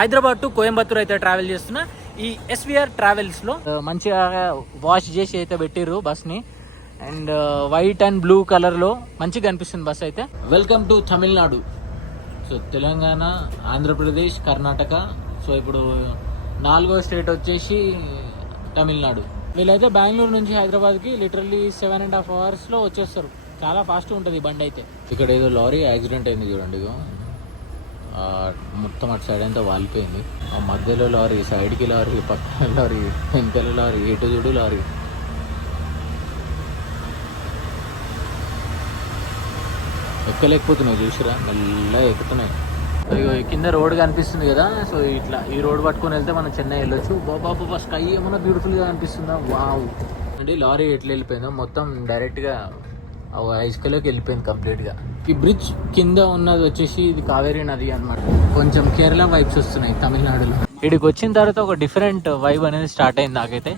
Hyderabad to Coimbatore అయితే travel చేస్తున్నా. ఈ ఎస్విఆర్ ట్రావెల్స్లో మంచిగా వాష్ చేసి అయితే పెట్టిర్రు బస్ని. అండ్ వైట్ అండ్ బ్లూ కలర్లో మంచిగా అనిపిస్తుంది బస్ అయితే. Welcome to Tamil Nadu. So Telangana, Andhra Pradesh, Karnataka. So ఇప్పుడు 4వ స్టేట్ వచ్చేసి తమిళనాడు. వీళ్ళైతే బెంగళూరు నుంచి హైదరాబాద్కి లిటరల్లీ 7.5 అవర్స్లో వచ్చేస్తారు. చాలా ఫాస్ట్ ఉంటుంది ఈ బండి అయితే. ఇక్కడ ఏదో లారీ యాక్సిడెంట్ అయింది చూడండి. ఇగో మొత్తం అటు సైడ్ అంతా వాలిపోయింది. ఆ మధ్యలో లారీ, సైడ్కి లారీ, పక్కన లారీ, వెంకల లారీ, ఎటు చూడు లారీ. ఎక్కలేకపోతున్నాయి చూసిరా, మెల్లగా ఎక్కుతున్నాయి. ఇగో కింద రోడ్ కనిపిస్తుంది కదా. సో ఇట్లా ఈ రోడ్ పట్టుకొని వెళ్తే మనం చెన్నై వెళ్ళొచ్చు. బాబా స్కై ఏమన్నా బ్యూటిఫుల్గా అనిపిస్తుందా. వావ్ అంటే లారీ ఎట్లా వెళ్ళిపోయిందో మొత్తం డైరెక్ట్గా ఇసుకలోకి వెళ్ళిపోయింది కంప్లీట్గా. ఈ బ్రిడ్జ్ కింద ఉన్నది వచ్చేసి ఇది కావేరీ నది అనమాట. కొంచెం కేరళ వైబ్స్ వస్తున్నాయి తమిళనాడులో. ఇక్కడికి వచ్చిన తర్వాత ఒక డిఫరెంట్ వైబ్ అనేది స్టార్ట్ అయింది నాకైతే.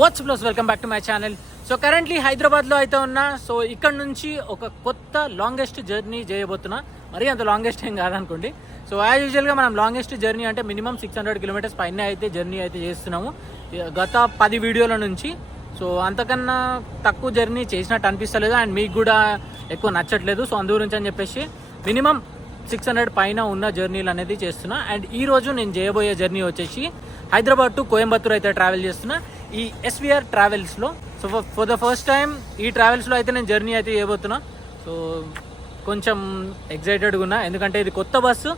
వాట్స్ ప్లస్ welcome back to my channel. So currently హైదరాబాద్లో అయితే ఉన్నా. సో ఇక్కడ నుంచి ఒక కొత్త లాంగెస్ట్ జర్నీ చేయబోతున్నా. మరీ అంత లాంగెస్ట్ ఏం కాదనుకోండి. సో యాజ్ యూజువల్గా మనం లాంగెస్ట్ జర్నీ అంటే మినిమం 600 కిలోమీటర్స్ పైన అయితే జర్నీ అయితే చేస్తున్నాము గత 10 వీడియోల నుంచి. సో అంతకన్నా తక్కువ జర్నీ చేసినట్టు అనిపిస్తలేదు అండ్ మీకు కూడా ఎక్కువ నచ్చట్లేదు. సో అందు గురించి అని చెప్పేసి మినిమం 600 పైన ఉన్న జర్నీలు అనేది చేస్తున్నా. అండ్ ఈరోజు నేను చేయబోయే జర్నీ వచ్చేసి హైదరాబాద్ టు కోయంబత్తూర్ అయితే ట్రావెల్ చేస్తున్నా ఈ ఎస్విఆర్ ట్రావెల్స్లో. So for the first time ఈ ట్రావెల్స్లో అయితే నేను జర్నీ అయితే చేయబోతున్నా. సో కొంచెం ఎక్సైటెడ్గా ఉన్నా ఎందుకంటే ఇది కొత్త బస్సు.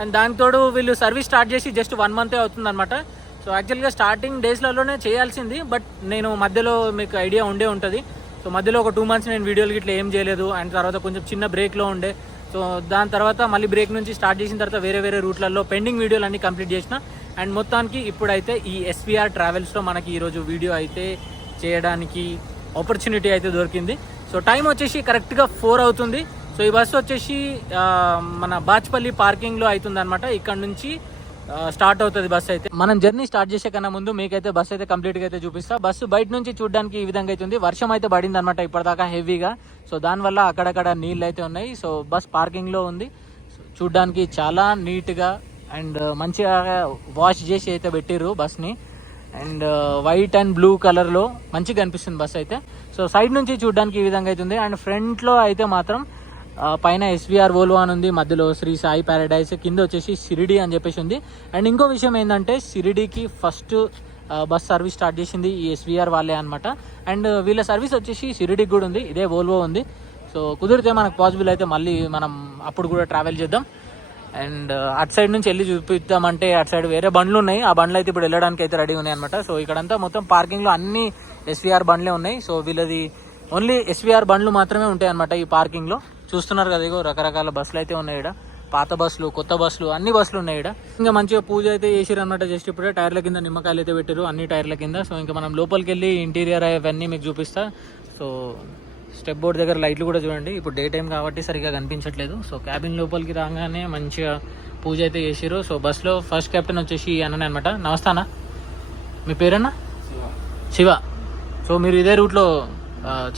అండ్ దానితోడు వీళ్ళు సర్వీస్ స్టార్ట్ చేసి జస్ట్ 1 మంతే అవుతుంది అనమాట. సో యాక్చువల్గా స్టార్టింగ్ డేస్లలోనే చేయాల్సింది, బట్ నేను మధ్యలో మీకు ఐడియా ఉండే ఉంటుంది. సో మధ్యలో ఒక 2 మంత్స్ నేను వీడియోలు గిట్లా ఏం చేయలేదు. అండ్ తర్వాత కొంచెం చిన్న బ్రేక్లో ఉండే. సో దాని తర్వాత మళ్ళీ బ్రేక్ నుంచి స్టార్ట్ చేసిన తర్వాత వేరే రూట్లలో పెండింగ్ వీడియోలు అన్నీ కంప్లీట్ చేసిన. అండ్ మొత్తానికి ఇప్పుడైతే ఈ ఎస్విఆర్ ట్రావెల్స్లో మనకి ఈరోజు వీడియో అయితే చేయడానికి ఆపర్చునిటీ అయితే దొరికింది. సో టైం వచ్చేసి కరెక్ట్గా 4 అవుతుంది. సో ఈ బస్సు వచ్చేసి మన బాచ్పల్లి పార్కింగ్లో అవుతుంది అనమాట. ఇక్కడ నుంచి స్టార్ట్ అవుతుంది బస్సు అయితే. మనం జర్నీ స్టార్ట్ చేసే కన్నా ముందు మీకైతే బస్సు అయితే కంప్లీట్గా అయితే చూపిస్తా. బస్సు బయట నుంచి చూడడానికి ఈ విధంగా అవుతుంది. వర్షం అయితే పడింది అనమాట ఇప్పటిదాకా హెవీగా. సో దానివల్ల అక్కడక్కడ నీళ్ళు అయితే ఉన్నాయి. సో బస్ పార్కింగ్లో ఉంది. చూడడానికి చాలా నీట్గా అండ్ మంచిగా వాష్ చేసి అయితే పెట్టిర్రు బస్ని. అండ్ వైట్ అండ్ బ్లూ కలర్లో మంచిగా అనిపిస్తుంది బస్ అయితే. సో సైడ్ నుంచి చూడడానికి ఈ విధంగా అవుతుంది. అండ్ ఫ్రంట్లో అయితే మాత్రం పైన ఎస్విఆర్ వోల్వో అని ఉంది, మధ్యలో శ్రీ సాయి ప్యారడైజ్, కింద వచ్చేసి షిరిడి అని చెప్పేసి ఉంది. అండ్ ఇంకో విషయం ఏంటంటే షిరిడికి ఫస్ట్ బస్ సర్వీస్ స్టార్ట్ చేసింది ఈ ఎస్విఆర్ వాళ్ళే అనమాట. అండ్ వీళ్ళ సర్వీస్ వచ్చేసి షిరిడికి కూడా ఉంది, ఇదే వోల్వో ఉంది. సో కుదిరితే మనకు పాసిబుల్ అయితే మళ్ళీ మనం అప్పుడు కూడా ట్రావెల్ చేద్దాం. అండ్ అటు సైడ్ నుంచి వెళ్ళి చూపిద్దామంటే అటు సైడ్ వేరే బండ్లు ఉన్నాయి. ఆ బండ్లు అయితే ఇప్పుడు వెళ్ళడానికి అయితే రెడీ ఉన్నాయి అనమాట. సో ఇక్కడంతా మొత్తం పార్కింగ్లో అన్ని ఎస్విఆర్ బండ్లే ఉన్నాయి. సో వీళ్ళది ఓన్లీ ఎస్విఆర్ బండ్లు మాత్రమే ఉంటాయి అనమాట ఈ పార్కింగ్లో. చూస్తున్నారు కదా, ఇగో రకరకాల బస్సులు అయితే ఉన్నాయి ఇక్కడ. పాత బస్సులు, కొత్త బస్సులు, అన్ని బస్సులు ఉన్నాయి ఇక్కడ. ఇంకా మంచిగా పూజ అయితే చేసిరు అనమాట. జస్ట్ ఇప్పుడే టైర్ల కింద నిమ్మకాయలు అయితే పెట్టారు అన్ని టైర్ల కింద. సో ఇంకా మనం లోపలికి వెళ్ళి ఇంటీరియర్ అవన్నీ మీకు చూపిస్తా. సో స్టెప్ బోర్డ్ దగ్గర లైట్లు కూడా చూడండి. ఇప్పుడు డే టైం కాబట్టి సరిగ్గా కనిపించట్లేదు. సో క్యాబిన్ లోపలికి రాగానే మంచిగా పూజ అయితే చేసిరు. సో బస్సులో ఫస్ట్ కెప్టెన్ వచ్చేసి అన్ననే అనమాట. నమస్తే అన్న, మీ పేరన్నా? శివ. సో మీరు ఇదే రూట్లో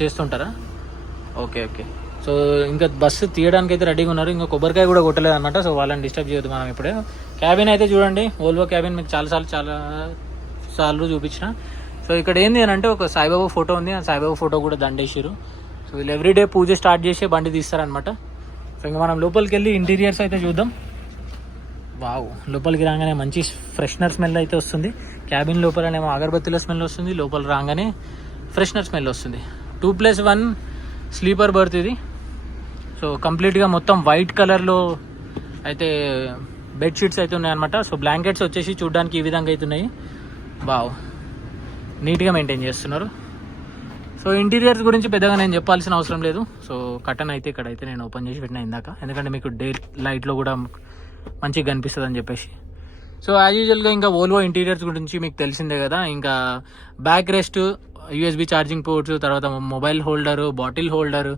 చేస్తుంటారా? ఓకే. సో ఇంకా బస్సు తీయడానికి అయితే రెడీగా ఉన్నారు. ఇంకా కొబ్బరికాయ కూడా కొట్టలేదు అనమాట. సో వాళ్ళని డిస్టర్బ్ చేయొద్దు మనం ఇప్పుడే. క్యాబిన్ అయితే చూడండి, వోల్వో క్యాబిన్ మీకు చాలా సార్లు చూపించిన. సో ఇక్కడ ఏంది అని అంటే ఒక సాయిబాబా ఫోటో ఉంది. ఆ సాయిబాబా ఫోటో కూడా దండేసిరు. సో వీళ్ళు ఎవ్రీడే పూజ స్టార్ట్ చేసి బండి తీస్తారనమాట. సో ఇంకా మనం లోపలికి వెళ్ళి ఇంటీరియర్స్ అయితే చూద్దాం. వావ్, లోపలికి రాగానే మంచి ఫ్రెషనర్ స్మెల్ అయితే వస్తుంది. క్యాబిన్ లోపలనేమో అగరబత్తిల స్మెల్ వస్తుంది, లోపల రాగానే ఫ్రెషనర్ స్మెల్ వస్తుంది. 2+1 స్లీపర్ బర్త్ ఇది. సో కంప్లీట్గా మొత్తం వైట్ కలర్లో అయితే బెడ్షీట్స్ అయితే ఉన్నాయన్నమాట. సో బ్లాంకెట్స్ వచ్చేసి చూడడానికి ఈ విధంగా అవుతున్నాయి. వావ్, నీట్గా మెయింటైన్ చేస్తున్నారు. సో ఇంటీరియర్స్ గురించి పెద్దగా నేను చెప్పాల్సిన అవసరం లేదు. సో కటన్ అయితే ఇక్కడైతే నేను ఓపెన్ చేసి పెట్టిన ఇందాక, ఎందుకంటే మీకు డే లైట్లో కూడా మంచిగా కనిపిస్తుంది అని చెప్పేసి. సో యాజ్ యూజువల్గా ఇంకా వోల్వో ఇంటీరియర్స్ గురించి మీకు తెలిసిందే కదా. ఇంకా back rest, USB charging ports, తర్వాత mobile holder, bottle holder,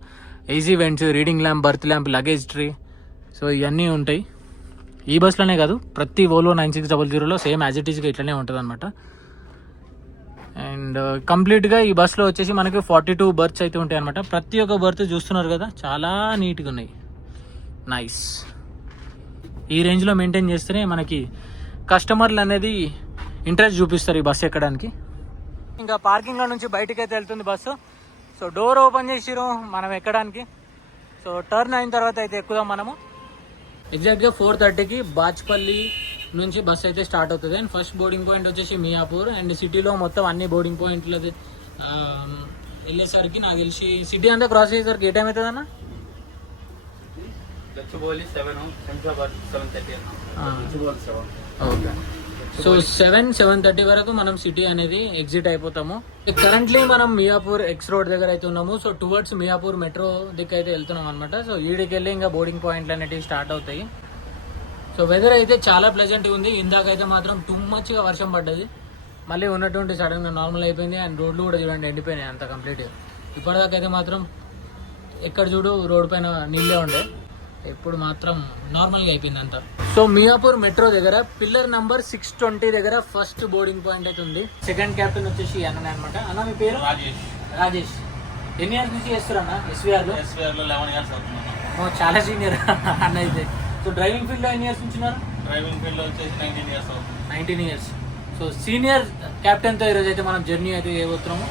AC vents, reading lamp, berth lamp, luggage tray. So ఇవన్నీ ఉంటాయి. ఈ బస్లోనే కాదు, ప్రతి వోల్వో 9600లో సేమ్ యాజ్ ఇట్ ఈస్గా ఇట్లనే ఉంటుంది అనమాట. అండ్ కంప్లీట్గా ఈ బస్సులో వచ్చేసి మనకి 42 బర్త్స్ అయితే ఉంటాయి అనమాట. ప్రతి ఒక్క బర్త్ చూస్తున్నారు కదా, చాలా నీట్గా ఉన్నాయి. నైస్. ఈ రేంజ్లో మెయింటైన్ చేస్తేనే మనకి కస్టమర్లు అనేది ఇంట్రెస్ట్ చూపిస్తారు ఈ బస్సు ఎక్కడానికి. ఇంకా పార్కింగ్లో నుంచి బయటికి అయితే వెళ్తుంది బస్సు. సో డోర్ ఓపెన్ చేసిరు మనం ఎక్కడానికి. సో టర్న్ అయిన తర్వాత అయితే ఎక్కుదాం మనము. ఎగ్జాక్ట్గా 4:30కి బాచ్పల్లి నుంచి బస్ అయితే స్టార్ట్ అవుతుంది. అండ్ ఫస్ట్ బోర్డింగ్ పాయింట్ వచ్చేసి మియాపూర్. అండ్ సిటీలో మొత్తం అన్ని బోర్డింగ్ పాయింట్లు వెళ్ళేసరికి నాకు తెలిసి సిటీ అంతా క్రాస్ అయ్యేసరికి ఏ టైం అవుతుంది అన్న? ఓకే. సో 7:30 వరకు మనం సిటీ అనేది ఎగ్జిట్ అయిపోతాము. కరెంట్లీ మనం మియాపూర్ ఎక్స్ రోడ్ దగ్గర అయితే ఉన్నాము. సో టువర్డ్స్ మియాపూర్ మెట్రో దిక్కు అయితే వెళ్తున్నాం అనమాట. సో ఈడికి వెళ్ళి ఇంకా బోర్డింగ్ పాయింట్లు అనేవి స్టార్ట్ అవుతాయి. సో వెదర్ అయితే చాలా ప్లెజెంట్గా ఉంది. ఇందాకైతే మాత్రం టూ మచ్గా వర్షం పడ్డది, మళ్ళీ ఉన్నటువంటి సడన్గా నార్మల్ అయిపోయింది. అండ్ రోడ్లు కూడా చూడండి ఎండిపోయినాయి అంత కంప్లీట్గా. ఇప్పటిదాకా అయితే మాత్రం ఎక్కడ చూడు రోడ్ పైన నీళ్ళే ఉండే, ఇప్పుడు మాత్రం నార్మల్గా అయిపోయింది అంతా. సో మియాపూర్ మెట్రో దగ్గర పిల్లర్ నంబర్ 620 దగ్గర ఫస్ట్ బోర్డింగ్ పాయింట్ అయితే ఉంది. సెకండ్ క్యాప్టెన్ వచ్చేసి అన్న అనమాట. అన్న మీ పేరు? రాజేష్. ఎన్ని ఇయర్స్ నుంచి చేస్తారన్న ఎస్వీఆర్ లో? 11 years అవుతుంది. చాలా సీనియర్ అన్న అయితే. సో డ్రైవింగ్ ఫీల్డ్ లో ఎన్ని ఇయర్స్ నుంచి ఉన్నారు? డ్రైవింగ్ ఫీల్డ్ లో వచ్చేసి 19 years. సో సీనియర్ క్యాప్టెన్ తో ఈరోజు అయితే మనం జర్నీ అయితే చేయబోతున్నాము.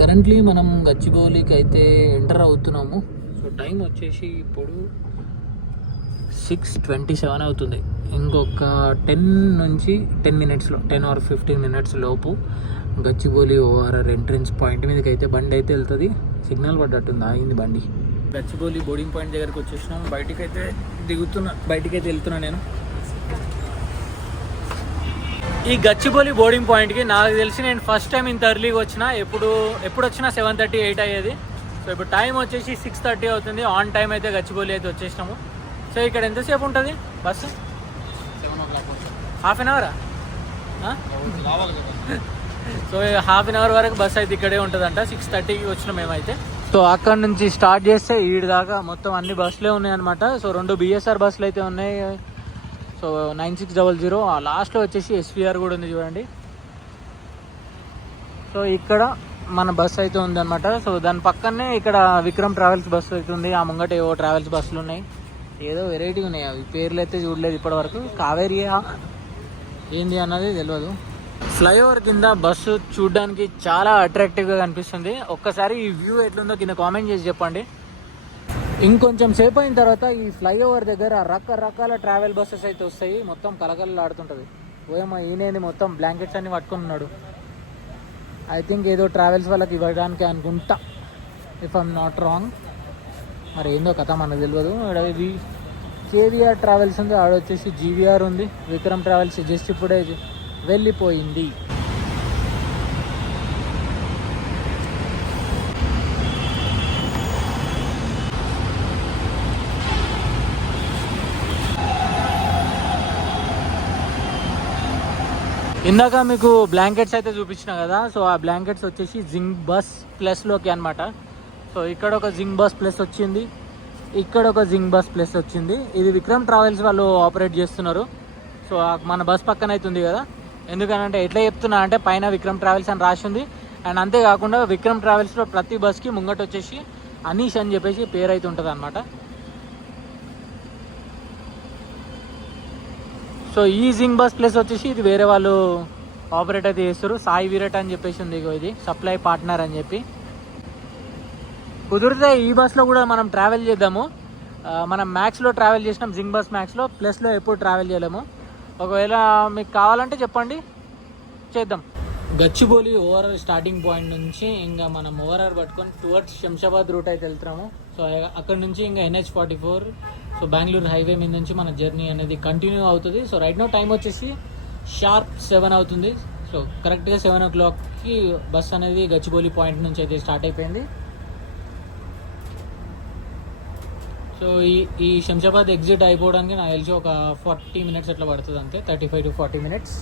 కరెంట్లీ మనం గచ్చిబౌలికి అయితే ఎంటర్ అవుతున్నాము. సో టైం వచ్చేసి ఇప్పుడు 6:27 అవుతుంది. ఇంకొక 10 minutesలో 10 or 15 minutes లోపు గచ్చిబౌలి ఓఆర్ఆర్ ఎంట్రన్స్ పాయింట్ మీదకి అయితే బండి అయితే వెళ్తుంది. సిగ్నల్ పడ్డట్టుంది, ఆగింది బండి. గచ్చిబౌలి బోర్డింగ్ పాయింట్ దగ్గరకు వచ్చేసినాం. బయటికైతే వెళ్తున్నా నేను. ఈ గచ్చిబౌలి బోర్డింగ్ పాయింట్కి నాకు తెలిసి నేను ఫస్ట్ టైం ఇంత ఎర్లీగా వచ్చిన. ఎప్పుడు వచ్చినా 7:30, 8 అయ్యేది. సో ఇప్పుడు టైం వచ్చేసి 6:30 అవుతుంది. ఆన్ టైం అయితే గచ్చిబౌలి అయితే వచ్చేసినాము. సో ఇక్కడ ఎంతసేపు ఉంటుంది బస్సు? 7 o'clock. హాఫ్ అన్ అవరా? సో హాఫ్ అన్ అవర్ వరకు బస్సు అయితే ఇక్కడే ఉంటుందంట. 6:30కి వచ్చినాం మేమైతే. సో అక్కడ నుంచి స్టార్ట్ చేస్తే ఈడి దాకా మొత్తం అన్ని బస్సులే ఉన్నాయి అనమాట. సో 2 BSR బస్సులు అయితే ఉన్నాయి. సో 9600 లాస్ట్లో వచ్చేసి ఎస్వీఆర్ కూడా ఉంది చూడండి. సో ఇక్కడ మన బస్సు అయితే ఉందన్నమాట. సో దాని పక్కనే ఇక్కడ విక్రమ్ ట్రావెల్స్ బస్సు అయితే ఉంది. ఆ ముంగట ఏవో ట్రావెల్స్ బస్సులు ఉన్నాయి, ఏదో వెరైటీ ఉన్నాయి. అవి పేర్లు అయితే చూడలేదు ఇప్పటివరకు. కావేరీ ఏంది అన్నది తెలియదు. ఫ్లైఓవర్ కింద బస్సు చూడడానికి చాలా అట్రాక్టివ్గా కనిపిస్తుంది. ఒక్కసారి ఈ వ్యూ ఎట్లుందో కింద కామెంట్ చేసి చెప్పండి. ఇంకొంచెం సేపు అయిన తర్వాత ఈ ఫ్లైఓవర్ దగ్గర రకరకాల ట్రావెల్ బస్సెస్ అయితే వస్తాయి. మొత్తం కలకలలాడుతుంటుంది. ఓయమ్మ ఈయనేది మొత్తం బ్లాంకెట్స్ అన్ని పట్టుకుని ఉన్నాడు. ఐ థింక్ ఏదో ట్రావెల్స్ వాళ్ళకి ఇవ్వడానికి అనుకుంటా, ఇఫ్ ఐఎమ్ నాట్ రాంగ్. మరి ఏందో కథ మనకు తెలియదు. ఇది కేవీఆర్ ట్రావెల్స్ ఉంది, ఆడ వచ్చేసి జీవీఆర్ ఉంది. విక్రమ్ ట్రావెల్స్ జస్ట్ ఇప్పుడే వెళ్ళిపోయింది. ఇందాక మీకు బ్లాంకెట్స్ అయితే చూపించిన కదా. సో ఆ బ్లాంకెట్స్ వచ్చేసి జింక్ బస్ ప్లస్లోకి అనమాట. సో ఇక్కడ ఒక జింక్ బస్ ప్లస్ వచ్చింది, ఇక్కడ ఒక జింక్ బస్ ప్లస్ వచ్చింది. ఇది విక్రమ్ ట్రావెల్స్ వాళ్ళు ఆపరేట్ చేస్తున్నారు. సో మన బస్ పక్కన అయితే ఉంది కదా. ఎందుకనంటే ఎట్లా చెప్తున్నా అంటే పైన విక్రమ్ ట్రావెల్స్ అని రాసి ఉంది. అండ్ అంతేకాకుండా విక్రమ్ ట్రావెల్స్లో ప్రతి బస్కి ముంగట వచ్చేసి అనీష్ అని చెప్పేసి పేరు అయితే ఉంటుంది అనమాట. సో ఈ జింక్ బస్ ప్లస్ వచ్చేసి ఇది వేరే వాళ్ళు ఆపరేట్ అయితే చేస్తారు. సాయి విరట్ అని చెప్పేసి ఉంది, ఇది సప్లై పార్ట్నర్ అని చెప్పి. కుదిరితే ఈ బస్లో కూడా మనం ట్రావెల్ చేద్దాము. మనం మ్యాక్స్లో ట్రావెల్ చేసినాం, జింక్ బస్ మ్యాక్స్లో. ప్లస్లో ఎప్పుడు ట్రావెల్ చేయలేము. ఒకవేళ మీకు కావాలంటే చెప్పండి, చేద్దాం. గచ్చిబౌలి ఓఆర్ఆర్ స్టార్టింగ్ పాయింట్ నుంచి ఇంకా మనం ఓఆర్ఆర్ పట్టుకొని టువర్డ్స్ శంషాబాద్ రూట్ అయితే వెళ్తున్నాము. సో అక్కడ నుంచి ఇంకా NH44 సో బెంగళూరు హైవే మీద నుంచి మన జర్నీ అనేది కంటిన్యూ అవుతుంది. సో రైట్ నో టైం వచ్చేసి షార్ప్ 7 అవుతుంది. సో కరెక్ట్గా 7 o'clockకి బస్ అనేది గచ్చిబౌలి పాయింట్ నుంచి అయితే స్టార్ట్ అయిపోయింది. సో ఈ శంషాబాద్ ఎగ్జిట్ అయిపోవడానికి నాకు తెలిసి ఒక 40 minutes అట్లా పడుతుంది అంతే, 35 to 40 minutes.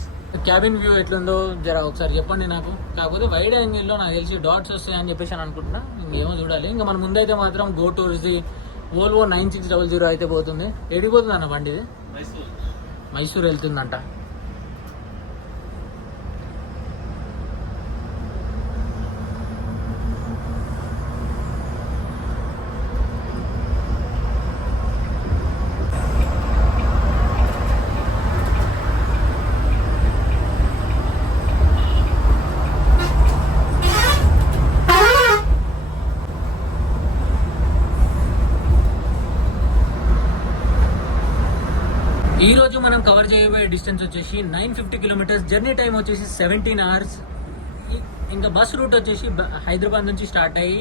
క్యాబిన్ వ్యూ ఎట్లుందో జర ఒకసారి చెప్పండి నాకు. కాకపోతే వైడ్ యాంగిల్లో నాకు తెలిసి డాట్స్ వస్తాయని చెప్పేసి అని అనుకుంటున్నా. ఇంకేమో చూడాలి. ఇంకా మన ముందైతే మాత్రం గో టూర్స్ది వోల్వో 9600 అయితే పోతుంది. ఎడిపోతుంది అన్న బండి ఇది? మైసూర్ వెళ్తుందంట. ఈ రోజు మనం కవర్ చేయబోయే డిస్టెన్స్ వచ్చేసి 950 కిలోమీటర్స్. జర్నీ టైం వచ్చేసి 17 అవర్స్. ఇంకా బస్ రూట్ వచ్చేసి హైదరాబాద్ నుంచి స్టార్ట్ అయ్యి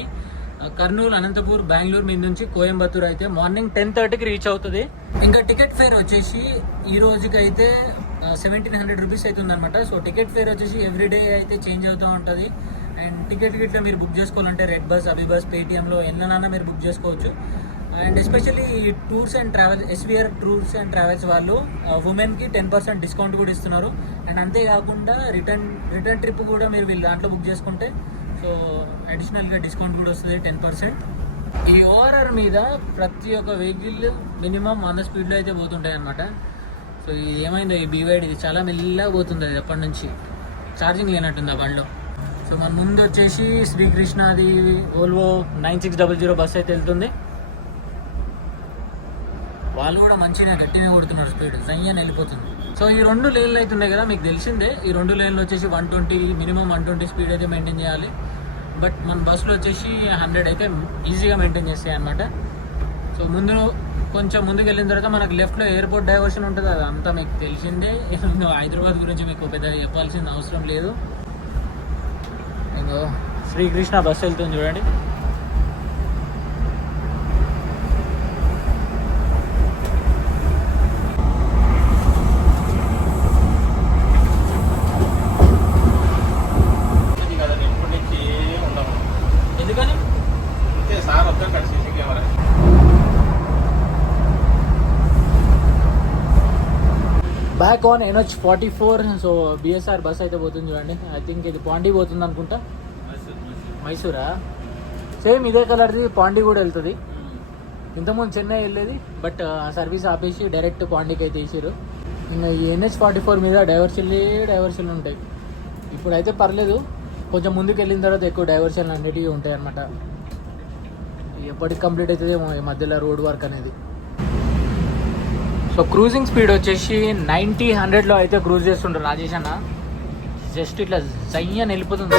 కర్నూలు, అనంతపూర్, బెంగళూరు మీద నుంచి కోయంబత్తూర్ అయితే మార్నింగ్ 10:30కి రీచ్ అవుతుంది. ఇంకా టికెట్ ఫేర్ వచ్చేసి ఈ రోజుకి అయితే 1700 రూపీస్ అవుతుంది అనమాట. సో టికెట్ ఫేర్ వచ్చేసి ఎవ్రీడే అయితే చేంజ్ అవుతూ ఉంటుంది. అండ్ టికెట్ గిట్లా మీరు బుక్ చేసుకోవాలంటే రెడ్ బస్, అభి బస్, పేటిఎంలో ఎన్నైనా మీరు బుక్ చేసుకోవచ్చు. And especially tours and travels, SVR tours and travels వాళ్ళు ఉమెన్కి 10% డిస్కౌంట్ కూడా ఇస్తున్నారు. అండ్ అంతేకాకుండా రిటర్న్ ట్రిప్ కూడా మీరు వీళ్ళు దాంట్లో బుక్ చేసుకుంటే సో అడిషనల్గా డిస్కౌంట్ కూడా వస్తుంది 10%. ఈ ఓఆర్ఆర్ మీద ప్రతి ఒక్క వెహికల్ మినిమం 100 స్పీడ్లో అయితే పోతుంటాయి అనమాట. సో ఇది ఏమైందో ఈ బీవైడ్ ఇది చాలా మెల్లగా పోతుంది. అది ఎప్పటి నుంచి ఛార్జింగ్ లేనట్టుంది ఆ బండిలో. సో మన ముందు వచ్చేసి శ్రీకృష్ణది వోల్వో 9600 బస్ అయితే వెళ్తుంది. వాళ్ళు కూడా మంచిగా గట్టిగా కొడుతున్నారు, స్పీడ్ జయ్యని వెళ్ళిపోతుంది. సో ఈ 2 లేన్లు అయితే ఉన్నాయి కదా, మీకు తెలిసిందే. ఈ 2 లేన్లు వచ్చేసి 120 మినిమం 120 స్పీడ్ అయితే మెయింటైన్ చేయాలి. బట్ మన బస్సులో వచ్చేసి 100 అయితే ఈజీగా మెయింటైన్ చేస్తాయి అనమాట. సో కొంచెం ముందుకు వెళ్ళిన తర్వాత మనకు లెఫ్ట్లో ఎయిర్పోర్ట్ డైవర్షన్ ఉంటుంది. అది అంతా మీకు తెలిసిందే. హైదరాబాద్ గురించి మీకు పెద్దగా చెప్పాల్సిన అవసరం లేదు. ఇంకో శ్రీకృష్ణ బస్సు వెళ్తుంది చూడండి. Back on NH 44. So BSR bus అయితే పోతుంది చూడండి. ఐ థింక్ ఇది పాండి పోతుంది అనుకుంటా. మైసూరా? సేమ్ ఇదే కలర్ది పాండి కూడా వెళ్తుంది. ఇంతకుముందు చెన్నై వెళ్ళేది, బట్ ఆ సర్వీస్ ఆపేసి డైరెక్ట్ పాండికి అయితే వేసారు. ఇంకా ఈ NH 44 మీద డైవర్షన్లు ఉంటాయి. ఇప్పుడైతే పర్లేదు, కొంచెం ముందుకు వెళ్ళిన తర్వాత ఎక్కువ డైవర్షన్లు అన్నిటివి ఉంటాయి అన్నమాట. ఎప్పటికి కంప్లీట్ అవుతుంది మధ్యలో రోడ్ వర్క్ అనేది. సో క్రూజింగ్ స్పీడ్ వచ్చేసి 90-100లో అయితే క్రూజ్ చేస్తుంటారు రాజేష్ అన్న. జస్ట్ ఇట్లా జయ్యని వెళ్ళిపోతుంది.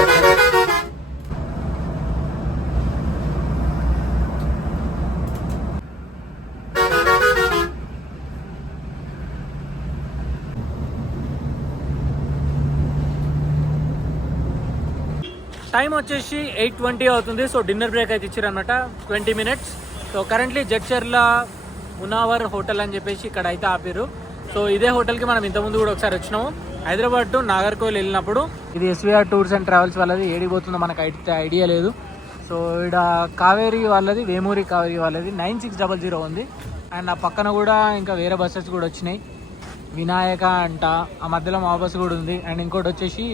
టైం వచ్చేసి 8:20 అవుతుంది. సో డిన్నర్ బ్రేక్ అయితే ఇచ్చారనమాట 20 minutes. So currently Jadcherla Munawar hotel అని చెప్పేసి ఇక్కడ అయితే ఆపారు. సో ఇదే హోటల్కి మనం ఇంతకుముందు కూడా ఒకసారి వచ్చినాము. హైదరాబాద్ టు నాగర్కోయిల్ వెళ్ళినప్పుడు. ఇది ఎస్విఆర్ టూర్స్ అండ్ ట్రావెల్స్ వాళ్ళది. ఏడిపోతుందో మనకు ఐడియా లేదు. సో ఇక్కడ కావేరీ వాళ్ళది, వేమూరి కావేరీ వాళ్ళది 9600 ఉంది. అండ్ ఆ పక్కన కూడా ఇంకా వేరే బస్సెస్ కూడా వచ్చినాయి. వినాయక అంట, ఆ మధ్యలో మా బస్సు కూడా ఉంది. అండ్ ఇంకోటి వచ్చేసి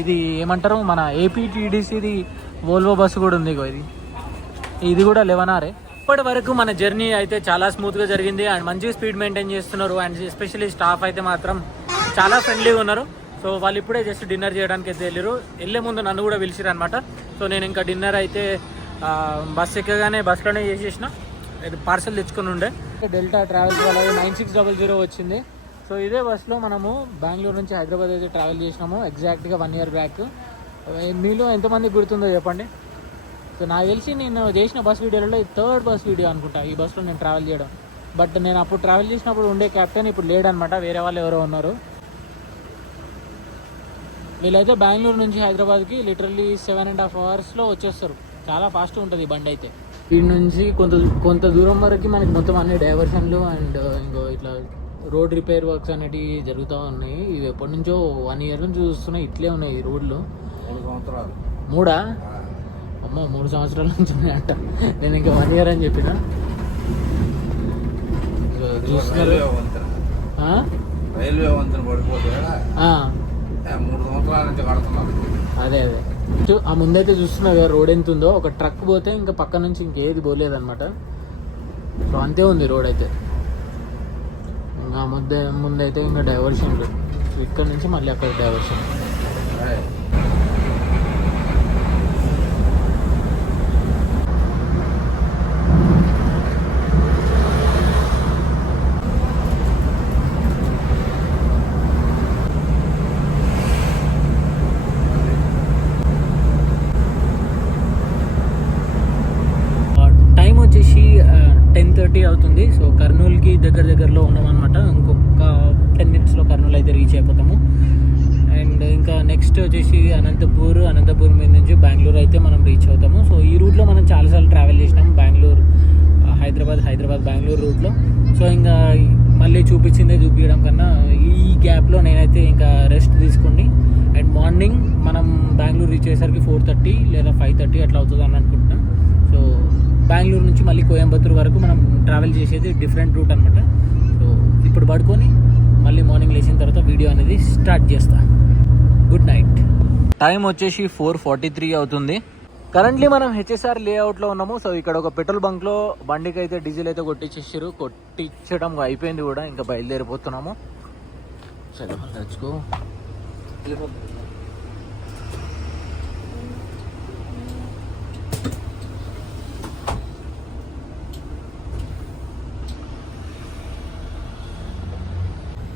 ఇది ఏమంటారు, మన APTDCది వోల్వో బస్సు కూడా ఉంది. ఇది కూడా 11 ఇప్పటి వరకు మన జర్నీ అయితే చాలా స్మూత్గా జరిగింది. అండ్ మంచి స్పీడ్ మెయింటైన్ చేస్తున్నారు. అండ్ ఎస్పెషల్లీ స్టాఫ్ అయితే మాత్రం చాలా ఫ్రెండ్లీగా ఉన్నారు. సో వాళ్ళు ఇప్పుడే జస్ట్ డిన్నర్ చేయడానికి అయితే వెళ్ళారు. వెళ్ళే ముందు నన్ను కూడా పిలిచిరు అనమాట. సో నేను ఇంకా డిన్నర్ అయితే బస్ ఎక్కగానే బస్లోనే చేసేసిన, పార్సల్ తెచ్చుకుని ఉండే. డెల్టా ట్రావెల్స్ వాళ్ళది 9600 వచ్చింది. సో ఇదే బస్సులో మనము బెంగళూరు నుంచి హైదరాబాద్ అయితే ట్రావెల్ చేసినాము ఎగ్జాక్ట్గా 1 year బ్యాక్. మీలో ఎంతమందికి గుర్తుందో చెప్పండి. సో నాకు తెలిసి నేను చేసిన బస్ వీడియోలలో 3rd బస్ వీడియో అనుకుంటా ఈ బస్సులో నేను ట్రావెల్ చేయడం. బట్ నేను అప్పుడు ట్రావెల్ చేసినప్పుడు ఉండే క్యాప్టెన్ ఇప్పుడు లేడనమాట, వేరే వాళ్ళు ఎవరో ఉన్నారు. వీళ్ళైతే బెంగళూరు నుంచి హైదరాబాద్కి లిటరల్లీ 7.5 hours వచ్చేస్తారు. చాలా ఫాస్ట్ ఉంటుంది ఈ బండి అయితే. వీడి నుంచి కొంత దూరం వరకు మనకి మొత్తం అన్ని డైవర్షన్లు అండ్ ఇంకో ఇట్లా రోడ్ రిపేర్ వర్క్స్ అనేటివి జరుగుతూ ఉన్నాయి. ఇవి ఎప్పటి నుంచో 1 year నుంచి చూస్తున్నాయి. ఇట్లే ఉన్నాయి ఈ రోడ్లు. 3 సంవత్సరాలు. 3 అమ్మో 3 సంవత్సరాల నుంచి ఉన్నాయంట. నేను ఇంకా 1 year అని చెప్పిన. చూస్తున్నారు రైల్వే వంతెన పడిపోతే ఆ, 3 సంవత్సరాల నుంచి కడుతున్నారు. అదే అదే ఆ ముందైతే చూస్తున్నా కదా రోడ్ ఎంత ఉందో, ఒక ట్రక్ పోతే ఇంకా పక్క నుంచి ఇంకేది పోలేదన్నమాట. సో అంతే ఉంది రోడ్ అయితే. ఇంకా ముందైతే ఇంకా డైవర్షన్లు, ఇక్కడ నుంచి మళ్ళీ అక్కడ డైవర్షన్. టైం వచ్చేసి 10:30 అవుతుంది. సో కర్నూలుకి దగ్గరలో ఉన్నామన్నమాట. ఇంకొక 10 minutesలో కర్నూలు అయితే రీచ్ అయిపోతాము. అండ్ ఇంకా నెక్స్ట్ వచ్చేసి అనంతపూర్ మీద నుంచి బెంగళూరు అయితే మనం రీచ్ అవుతాము. సో ఈ రూట్లో మనం చాలాసార్లు ట్రావెల్ చేసినాము, బెంగళూరు హైదరాబాద్ బెంగళూరు రూట్లో. సో ఇంకా మళ్ళీ చూపించడం కన్నా ఈ గ్యాప్లో నేనైతే ఇంకా రెస్ట్ తీసుకుని, అండ్ మార్నింగ్ మనం బెంగళూరు రీచ్ అయ్యేసరికి 4:30 లేదా 5:30 అట్లా అవుతుంది అని అనుకుంటున్నాను. సో బెంగళూరు నుంచి మళ్ళీ కోయంబత్తూరు వరకు మనం ట్రావెల్ చేసేది డిఫరెంట్ రూట్ అనమాట. సో ఇప్పుడు పడుకొని మళ్ళీ మార్నింగ్ లేచిన తర్వాత వీడియో అనేది స్టార్ట్ చేస్తా. Good night. టైం వచ్చేసి 4:43 అవుతుంది. కరెంట్లీ మనం హెచ్ఎస్ఆర్ లేఅవుట్లో ఉన్నాము. సో ఇక్కడ ఒక పెట్రోల్ బంక్లో బండికి అయితే డీజిల్ అయితే కొట్టించడం అయిపోయింది కూడా, ఇంకా బయలుదేరిపోతున్నాము. చలో let's go.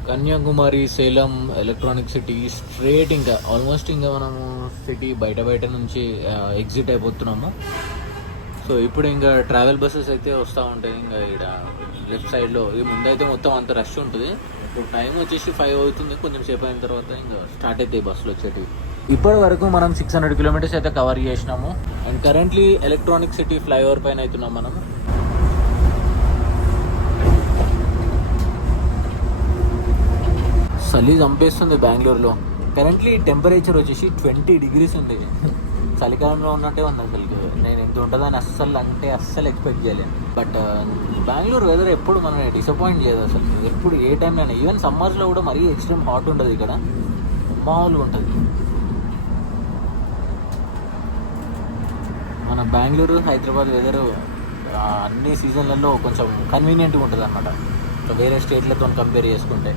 Kanyakumari, Salem electronic city straight, ఇంకా ఆల్మోస్ట్ ఇంకా మనము సిటీ బయట నుంచి ఎగ్జిట్ అయిపోతున్నాము. సో ఇప్పుడు ఇంకా ట్రావెల్ బస్సెస్ అయితే వస్తూ ఉంటాయి. ఇంకా ఇక్కడ లెఫ్ట్ సైడ్లో ఈ ముందైతే మొత్తం అంత రష్ ఉంటుంది. ఇప్పుడు టైం వచ్చేసి 5 అవుతుంది. కొంచెం సేపు అయిన తర్వాత ఇంకా స్టార్ట్ అవుతాయి బస్సులు వచ్చేటివి. ఇప్పటి వరకు మనం 600 kilometers అయితే కవర్ చేసినాము. And currently electronic city flyover పైన అవుతున్నాం మనము. చలి చంపేస్తుంది బెంగళూరులో. కరెంట్లీ టెంపరేచర్ వచ్చేసి 20 degrees ఉంది. చలికాలంలో ఉన్నట్టే ఉంది అసలు. నేను ఎంత ఉంటుందని అస్సలు ఎక్స్పెక్ట్ చేయలేను. బట్ బెంగళూరు వెదర్ ఎప్పుడు మనల్ని డిసప్పాయింట్ చేయదు అసలు. ఎప్పుడు ఏ టైంలో, ఈవెన్ సమ్మర్స్లో కూడా మరీ ఎక్స్ట్రీమ్ హాట్ ఉంటుంది. ఇక్కడ మామూలుగా ఉంటుంది. మన బెంగళూరు, హైదరాబాద్ వెదరు అన్ని సీజన్లలో కొంచెం కన్వీనియంట్గా ఉంటుంది అన్నమాట, వేరే స్టేట్లతో కంపేర్ చేసుకుంటే.